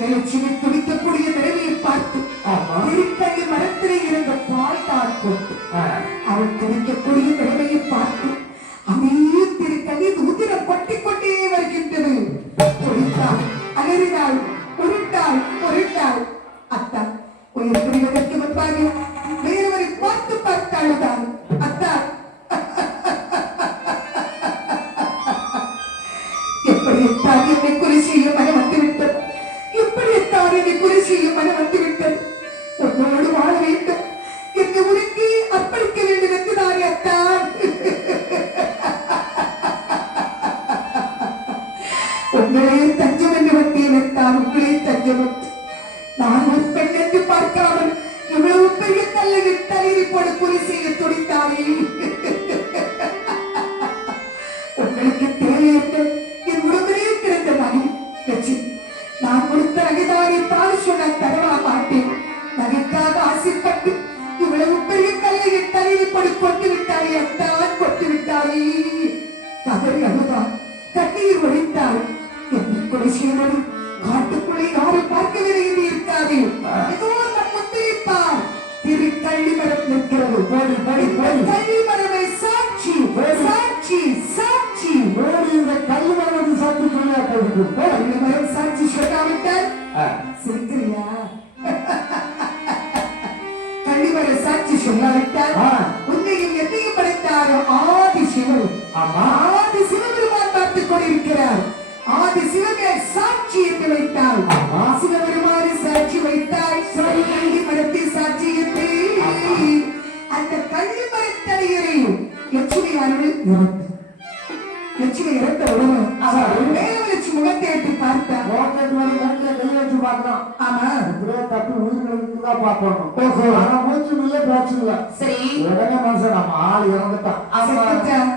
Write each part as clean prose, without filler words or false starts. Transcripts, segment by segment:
லட்சுமி துடிக்கக்கூடிய நிலைமையை பார்த்து திருக்கை மரத்திலே இருந்த பால் தான் கொண்டு அவள் துடிக்கக்கூடிய நிலைமையை பார்த்து அதே திருக்கை உதிரம் கொட்டி கொண்டே வருகின்றது. துடித்தாள், அலறினாள், உருட்டாள் உருட்டாள். அத்தா உயிர் புரிவதற்கு முன்பாக வேறவரை பார்த்து பார்த்தாள்தான். அத்தா எப்படித்தான் என்னை குறி செய்ய மனம் வந்துவிட்டது, எப்படித்தான் என்னை குறி செய்ய மனம் வந்துவிட்டது. உன்னோடு வாழ வேண்டும், என்னை உனக்கு அர்ப்பணிக்க வேண்டும் என்றுதானே அத்தான். உங்களே தஞ்சம் என்று வந்தேன் என்றால் உங்களே தஞ்சம். நான் ஒரு பெண் என்று பார்க்காமல் இவ்வளவு பெரிய கல்லையில் தலையை போட குறி செய்ய துடித்தாரே. உங்களுக்கு தேவையற்ற என் உடம்புலே கிடந்த நகை லட்சுமி, நான் கொடுத்த நகைதாரி தான் சொன்ன தரவா மாட்டேன். நகைக்காக ஆசைப்பட்டு இவ்வளவு பெரிய கல்லையில் தலையை போட கொண்டு விட்டாரே அத்தான், கொண்டு விட்டாரே. கதறி அழுதாள், கண்ணீர் ஒழித்தாள். என்னை கொலை செய்வது காட்டுக்குள்ளே யாரும் பார்க்கவில்லை என்று இருக்காது. ஏதோ நம் முத்திரிப்பார் திரு கள்ளிமரம் நிற்கிறது. கள்ளிமரமே சாட்சி, சாட்சி, சாட்சி. இந்த கள்ளிமரம் சாட்சி சொல்லியா போகுது. கள்ளிமரம் சாட்சி சொல்லாவிட்டால் சிரிக்கிறியா? கள்ளிமர சாட்சி சொல்லாவிட்டால் உன்னையும் எதையும் படைத்தாரோ ஆதி சிவன், ஆதி சிவபெருமான் பார்த்துக் கொண்டிருக்கிறார். ஆதி சிவமே சாட்சி என்று வைத்தாள். சிவபெருமானை சாட்சி வைத்தாள். கள்ளி மரத்தை சாட்சி என்று அந்த கள்ளி மரத்தடியை லட்சுமியானவள் இறந்து. லட்சுமி இறந்த உடனே லட்சுமி முகத்தை எட்டி பார்த்தார். ஆமா, தப்பி உயிர்களுக்கு தான் பார்க்கணும். ஆனா மூச்சு இல்ல, பேச்சு இல்ல. சரி, உடனே மனுஷன் நம்ம ஆள் இறந்துட்டான்.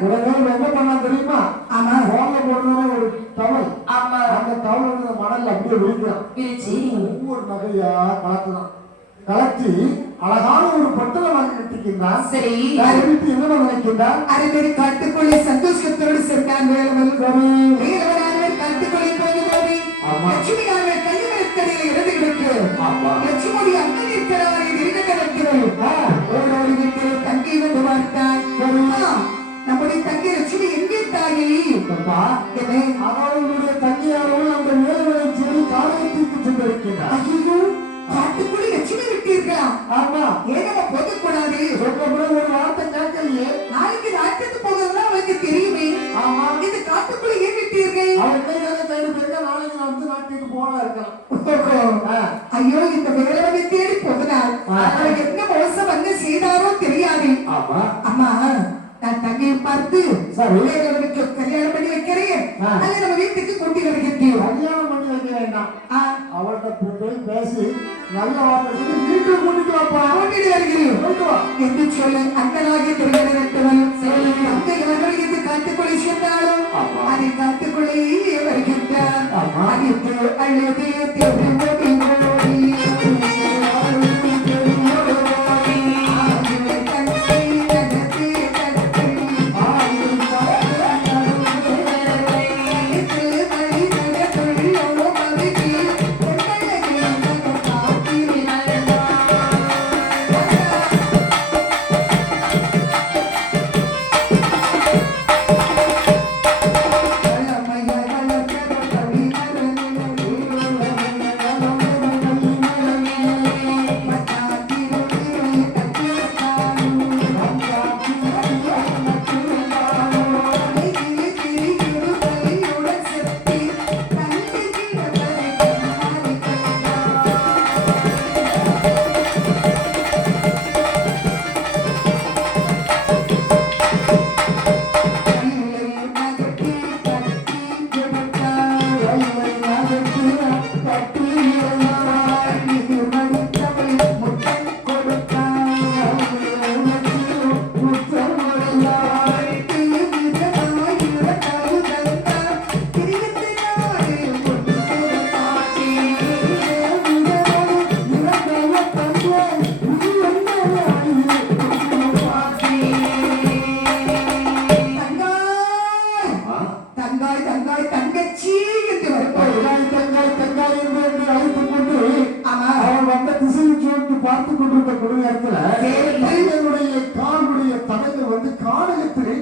உடனே என்ன பண்ணா தெரியுமா? ஆமா, போன்ல போடுறதுல ஒரு தவள். ஆமா, அந்த தவள் வந்து மணல்ல அப்படியே விழிக்கிறான். ஒவ்வொரு நகையா கலக்குறான். கலத்தி அழகான ஒரு பட்டல வாங்கி கட்டிக்கின்றான். சரி, என்ன நினைக்கின்றான்? அதே காட்டுக்குள்ளே சந்தோஷத்தோடு சென்றான் வேலவன். வேலவனானவர் காட்டுக்குள்ளே போகும்போது லட்சுமியானவர் கள்ளிமரத்தடியில் இறந்து கிடக்கு. லட்சுமி அண்ணன் இருக்கிறார், இருக்க கிடக்கிறது. ஓடோடி விட்டு தங்கை வந்து பார்த்தாள். நம்முடைய தங்கை லட்சுமி எங்கே தாயி? அவர்களுடைய தங்கையானவள் அந்த வேலவனை சேரி காலத்திற்கு சென்றிருக்கிறார். ஐயோ, காட்டுக்குள்ளே லட்சுமி விட்டீர்களா? ஆமா, ஏன் நம்ம போகக்கூடாது? ஒரு வார்த்தை கேட்கலையே. நாளைக்கு நாட்டுக்கு போகிறதா அவளுக்கு தெரியுமே. ஆமா, இந்த காட்டுக்குள்ளே ஏன் விட்டீர்கள்? நாளைக்கு நான் வந்து நாட்டுக்கு போல இருக்கலாம். ஐயோ, இந்த வேலவனை தேடி போகிறாள். அவளுக்கு என்ன மோசம் வந்து செய்தாரோ தெரியாது. அம்மா, நான் தங்கையை பார்த்து வேலவனுக்கு கல்யாணம் பண்ணி வைக்கிறேன், அல்ல நம்ம வீட்டுக்கு கூட்டி வருகிறேன். கல்யாணம் பண்ணி வைக்க வேண்டாம், அவள்கிட்ட போய் பேசி நல்ல வார்த்தை வீட்டுக்கு கூட்டிட்டு வாப்பா. கூட்டிட்டு வருகிறேன் என்று சொல்ல அண்ணனாகிய திருமணத்தவன் தங்கை அவர்களுக்கு காட்டுக்குள்ளே சென்றாலும் அதை காட்டுக்குள்ளேயே வருகின்றார். அழைத்து அழுதே திருமணி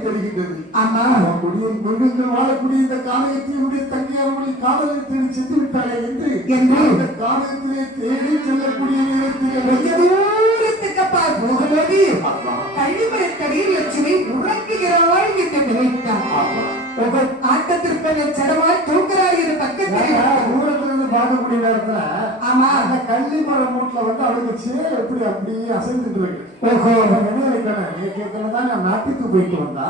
தெரிகின்றது. ஆமா, மிருகங்கள் வாழக்கூடிய இந்த காலகத்தினுடைய தங்கியாருடைய காதலை தேடி சென்று விட்டாளே என்று இந்த காலகத்திலே தேடி செல்லக்கூடிய நேரத்தில் போகும்போது கழிவறைக்கடியில் லட்சுமி உறங்குகிறாள் என்று நினைத்தார். ஆட்டத்திற்கு சடவாய் தூக்குறாள் என்று பக்கத்தில் ஊரத்திலிருந்து பார்க்கக்கூடிய நேரத்துல ஆமா அந்த கள்ளி மரம் மூட்டில் வந்து அவளுக்கு எப்படி அப்படியே அசைந்துட்டு இருக்கு. நாட்டுக்கு போயிட்டு வந்தா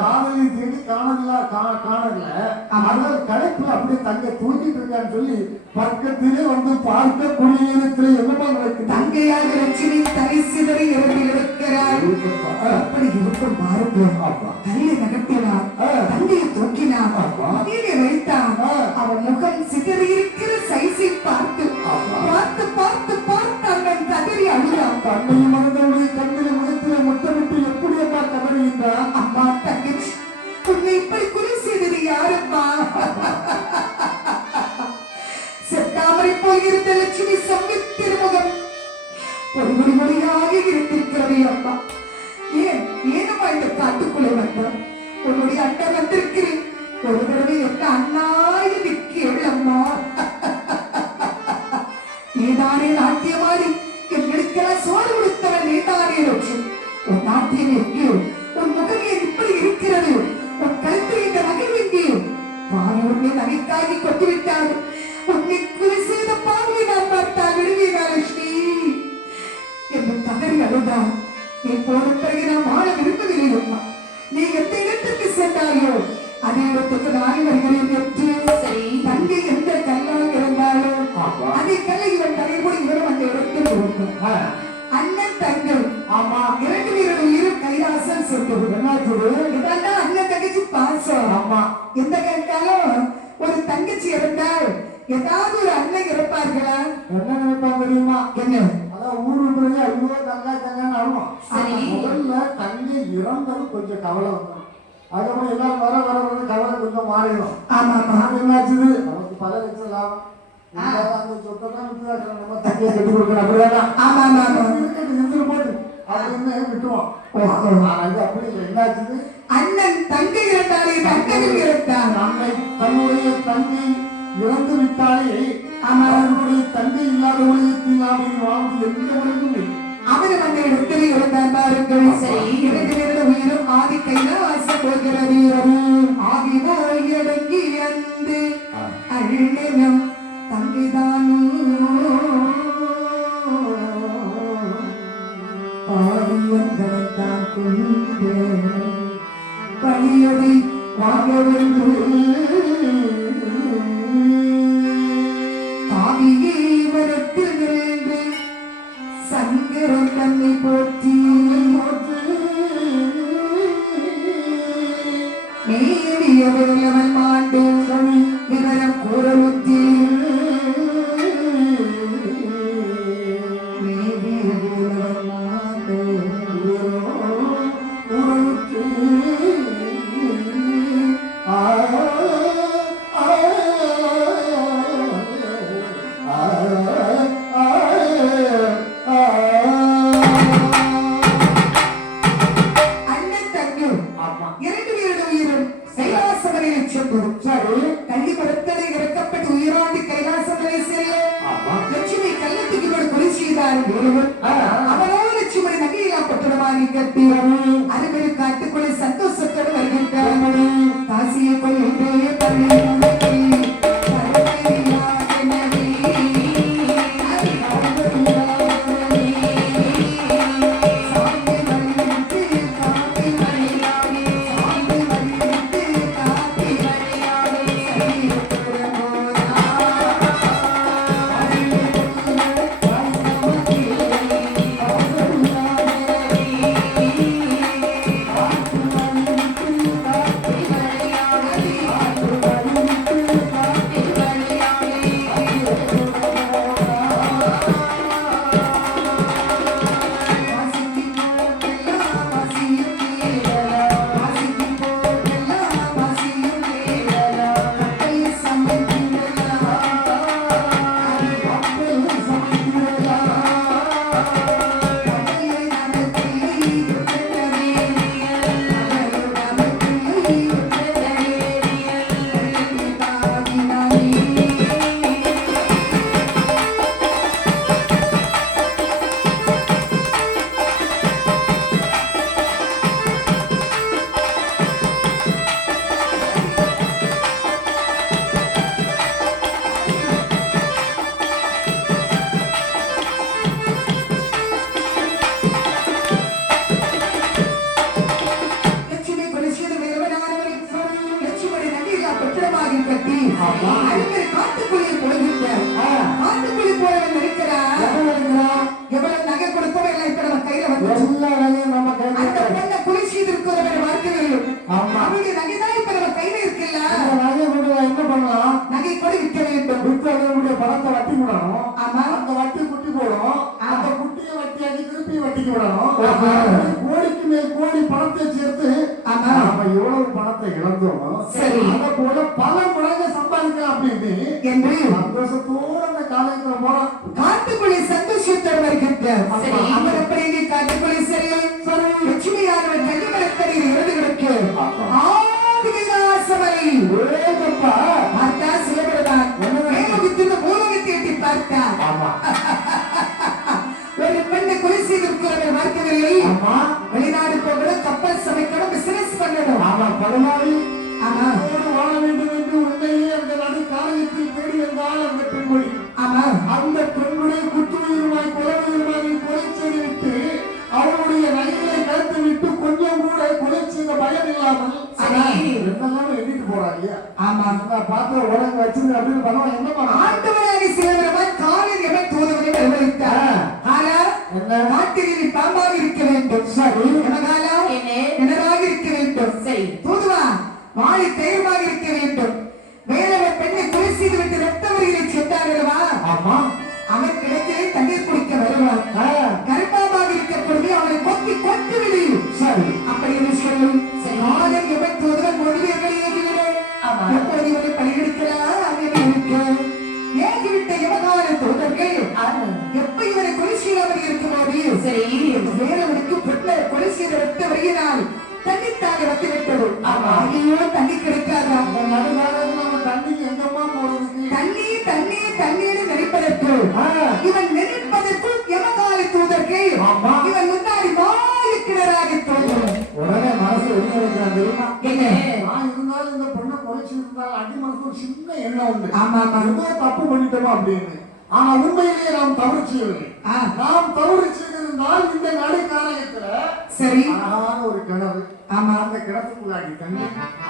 காதலி தேடி காணல கடைப்புல அப்படியே தங்க தூக்கிட்டு இருக்கான்னு சொல்லி பக்கத்திலே வந்து பார்க்கக்கூடிய நேரத்தில் என்னமா நடக்குது? தங்கையாக லட்சுமி தலை சிதறி இருக்கிறார். அப்படி இருக்கும் பாருங்க, கையை நகர்த்தினார், தங்கையை தூக்கினார், கீழே வைத்தார். அவன் முகம் சிதறி இருக்கிற சைஸை பார்த்து பார்த்து பார்த்து பார்த்து அவன் கதறி அழுதான். தன்னையும் மனதனுடைய கண்ணில் முகத்திலே முட்டமிட்டு எப்படி அம்மா கதறுகின்றான்? அம்மா தங்கச்சி, உன்னை இப்படி குறி செய்தது யாரம்மா? செத்தாமரை போயிருந்த லட்சுமி சம்மித் திருமுகம் ஒரு மொழியாக இருந்திருக்கிறது. அம்மா, ஏனம்மா இந்த காட்டுக்குள்ளே வந்தான்? உன்னுடைய அண்ணன் வந்திருக்கிறேன், ஒரு தடவை எந்த அண்ணாய நிற்கிறேன். அம்மா, நீதானே நாட்டியமாறி எங்களுக்கெல்லாம் சோறு கொடுத்தவன், நீதானே லட்சுமி. உன் நாட்டியம் எங்கேயோ, உன் முகமே இப்படி இருக்கிறது, உன் கழுத்தில் இந்த நகை எங்கேயோ? பாவி, உன்னை நகைக்காகி கொட்டிவிட்டார். உன்னை குறி செய்த பாவியை நான் பார்த்தால் விடுவீரா லட்சுமி என்று தகரி அழுதான். நீ போன பிறகு நான் வாழ விரும்பவில்லை அம்மா. நீ எந்த இடத்துக்கு சென்றாயோ அதே இடத்துக்கு நானே வருகிறேன் என்று தங்கை எந்த கல்லாக இருந்தாலும் அதே கல்லை இவன் தலைமுறை இவரும் அந்த இடத்தில் கொடுத்தார். அண்ணன் தங்கை ஆமா இரண்டு பேரும் இரு கைலாசம் சென்றது. இதான் அண்ணன் தங்கச்சி பாசம். ஆமா, எந்த கேட்டாலும் ஒரு தங்கச்சி இருந்தால் ஏதாவது ஒரு அண்ணன் இருப்பார்களா? என்ன நினைப்பாங்க தெரியுமா? என்ன ஊரு ஐயோ தங்கா தங்கான்னு அழுவோம். முதல்ல தங்கை இறந்தது கொஞ்சம் கவலை வந்தோம். அதுக்கப்புறம் எல்லாம் வர வர வந்து கவலை கொஞ்சம் மாறிடும். ஆமா, என்னாச்சு? நமக்கு பல லட்சம் லாபம், அந்த சொத்தெல்லாம் விட்டு நம்ம தங்கையை கட்டி கொடுக்கணும். அப்படிதான் போட்டு அது என்ன விட்டுவோம். அப்படி என்னாச்சு? அண்ணன் தங்கை இறந்தாலே தங்கை இறந்தார். அன்னை தன்னுடைய தங்கை இறந்து விட்டாலே அவனுடைய தங்கை இல்லாத உலகத்தில் அவன் வாழ்ந்து எந்த உலகம் இல்லை. அவன் அந்த இடத்தில் இருந்தார் பாருங்கள். சரி, இரண்டு பேருடைய உயிரும் ஆதி கைலாச போகிறது. ஆதி போயடங்கி வந்து அழுநம் தங்கைதானும் பாடியங்களைத்தான் கொண்டு பணியதை வாங்கவென்று சங்கரன் தன்னை போற்றி நேரியவன் மாண்டு விவரம் கூறலுத்தி நேரியவன் மாண்டு கூறலுத்தி காட்டுக்குள்ளே சந்தோஷத்தோடு வருகின்றார். காசியை கொள்கின்றே பள்ளி பத்திரமாக கட்டி அழுகிற காட்டுக்குள்ளே போகின்ற காட்டுக்குள்ளே போறவன் இருக்கிறான். எவ்வளவு நகை கொடுத்தோம் எல்லாம் இப்ப நம்ம கையில வந்து எல்லா நகையும் நம்ம கையில அந்த பொண்ணை குளிச்சு இருக்கிறவன் வாழ்க்கையில் அவருடைய நகைதான் இப்ப நம்ம கையில இருக்குல்ல. நகை கொண்டு என்ன பண்ணலாம்? நகை கொடி விற்க வேண்டும். விற்று அதனுடைய பணத்தை வட்டி விடணும். ஆமா, அந்த வட்டி குட்டி போடும். அந்த குட்டியை வட்டியாக்கி திருப்பி வட்டிக்கு விடணும். கோடிக்கு மேல் கோடி பணத்தை சேர்த்து நம்ம எவ்வளவு பணத்தை இழந்தோம் சரி அதை போல பல மடங்கு சம்பாதிக்கலாம் அப்படின்னு என்று சந்தோஷத்தோடு அந்த காலத்துல போறோம். காட்டுக்குள்ளே சந்தோஷத்தோடு வருகின்றார். அவர் அப்படியே காட்டுக்குள்ளே சரி சரி லட்சுமியானவர் கன்னிமலத்தடியில் இருந்து கிடக்கு ஆதிவிலாசமலை ஓகப்பா பார்த்தா சிலபடுதான் மேலோகத்தின் பூலோகத்தை எட்டி பார்த்தா ஒரு பெண்ணை கொலை செய்திருக்கிறவரை பார்க்கவில்லை. வெளிநாடு போகணும், கப்பல் சமைக்கணும், பிசினஸ் பண்ணணும். ஆமா பரவாயில்லை. ஆமா வாழ வேண்டும் என்று உண்மையே அந்த நடு காலத்தில் தேடி வந்தால் அந்த பெண்மொழி. ஆமா அந்த பெண்ணுடைய குற்றுயிருமாய் கொலையுமாய் கொலை செய்து விட்டு அவருடைய நகைகளை கருத்து விட்டு கொஞ்சம் கூட கொலை செய்த பயம் இல்லாமல் என்னெல்லாம் எண்ணிட்டு போறாங்க. ஆமா பாத்திர உலக வச்சிருந்த அப்படின்னு பண்ணுவாங்க. என்ன பண்ண ஆண்டவராக சிலவரமாய் காலில் எவன் தூதவனை வரவழைத்தார். ஆனா நாட்டில் பாம்பாக இருக்க வேண்டும். சரி எனகாலம் என்னவாக இருக்க வேண்டும். சரி தூதுவா வாழை தயிர்மாக இருக்க வேண்டும். வேறவர் பெண்ணை கொலை செய்து விட்டு ரத்த வரிகளை சென்றார்களவா. ஆமா அவன் கிடைக்கவே தண்ணீர் குடிக்க வருவான். கருப்பாமாக இருக்கப்படுது அவனை கொத்தி கொத்து விடு. சரி அப்படி சொல்லும். நாளை எவன் தூதுவன் மொழியர்களை ஏகிவிடும். எப்போது இவனை பணியெடுக்கிறார் அவனை இருக்க ஏகிவிட்ட யமகால தூதர்கள் எப்ப இவனை கொலை செய்யாமல் இருக்கும்போது சரி வேறவனுக்கு பெண்ணை கொலை செய்த ரத்த வருகிறாள். தண்ணித்தாங்க வந்து விட்டது. ஐயோ தண்ணி கிடைக்காதா? நம்ம தண்ணிக்கு எங்கம்மா போறதுக்கு? தண்ணி தண்ணி தண்ணீர் நினைப்பதற்கு இவன் நினைப்பதற்குள் யமகால தூதர்கள் இவன் முன்னாடி கிணறாக தோன்றும். உடனே மனசு வெளியே இருக்கிறான் தெரியுமா? என்ன இருந்தாலும் இந்த பொண்ணை குறைச்சிருந்தால் அடி மனசு ஒரு சின்ன எண்ணம் உண்டு. ஆமா ஏதோ தப்பு பண்ணிட்டோமா அப்படின்னு. ஆனா உண்மையிலேயே நாம் தவறு செய்யவில்லை. நாம் தவறு செய்திருந்தால் இந்த நடு காலகட்டத்துல சரி அழகான ஒரு கிணறு. ஆமா அந்த கிணத்துக்குள்ளாடி தண்ணி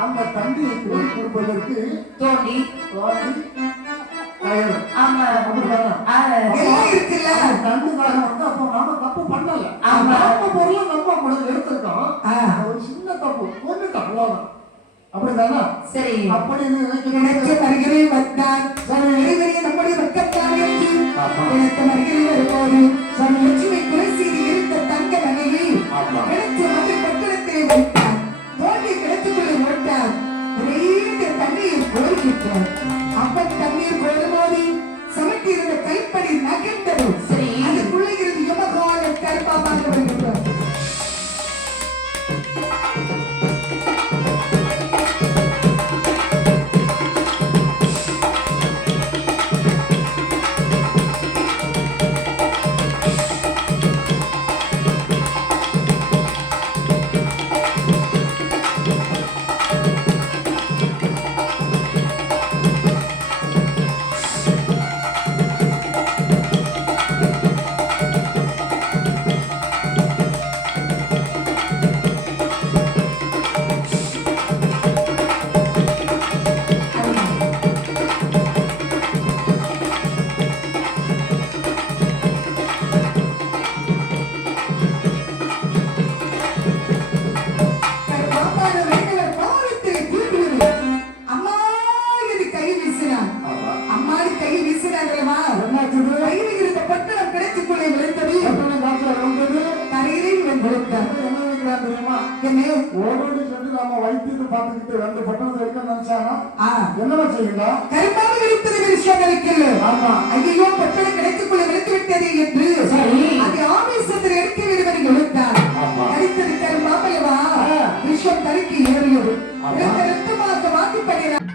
அந்த தண்ணியை கோரி கொடுப்பதற்கு தோண்டி தோண்டி கயறு. ஆமா எல்லாம் இருக்குல்ல தண்ணிக்காக வந்து அப்போ நாம தப்பு பண்ணல. நம்ம பொருளை நம்ம கூட எடுத்துட்டோம். ஒரு சின்ன தப்பு கொண்டுட்டோம் அவ்வளவுதான். அப்படிதானா? சரி அப்படி நினைச்சு வருகிறே வந்தான். சரி இறைவனே நம்முடைய மக்கத்தால் என்று நினைத்த வருகிறே வரும்போது சரி லட்சுமி கொலை செய்து இருந்த தங்க நகையை நினைச்ச மதுரை பட்டணத்தை வைத்தான். தோண்டி கிணத்துக்குள்ளே ஓட்டான். நிறைய தண்ணீர் கோருகின்றான். அப்பன் தண்ணீர் கோரும்போது சமட்டி இருந்த கைப்படி நகர்ந்தது. சரி அதுக்குள்ளே இருந்து யமகால கருப்பாமாக வருகின்றார். என்ன செய்யலாம் கருப்பாக இருப்பது விஷயம் இருக்கிறது. ஆமா ஐயோ பட்டண கிடைத்துக்குள்ள விழுந்து விட்டது என்று அது ஆவேசத்தில் எடுக்க விடுவதை எழுத்தார். கடித்தது கருப்பாகவா விஷம் தடுக்கி ஏறியது ரத்தமாக வாக்குப்படினார்.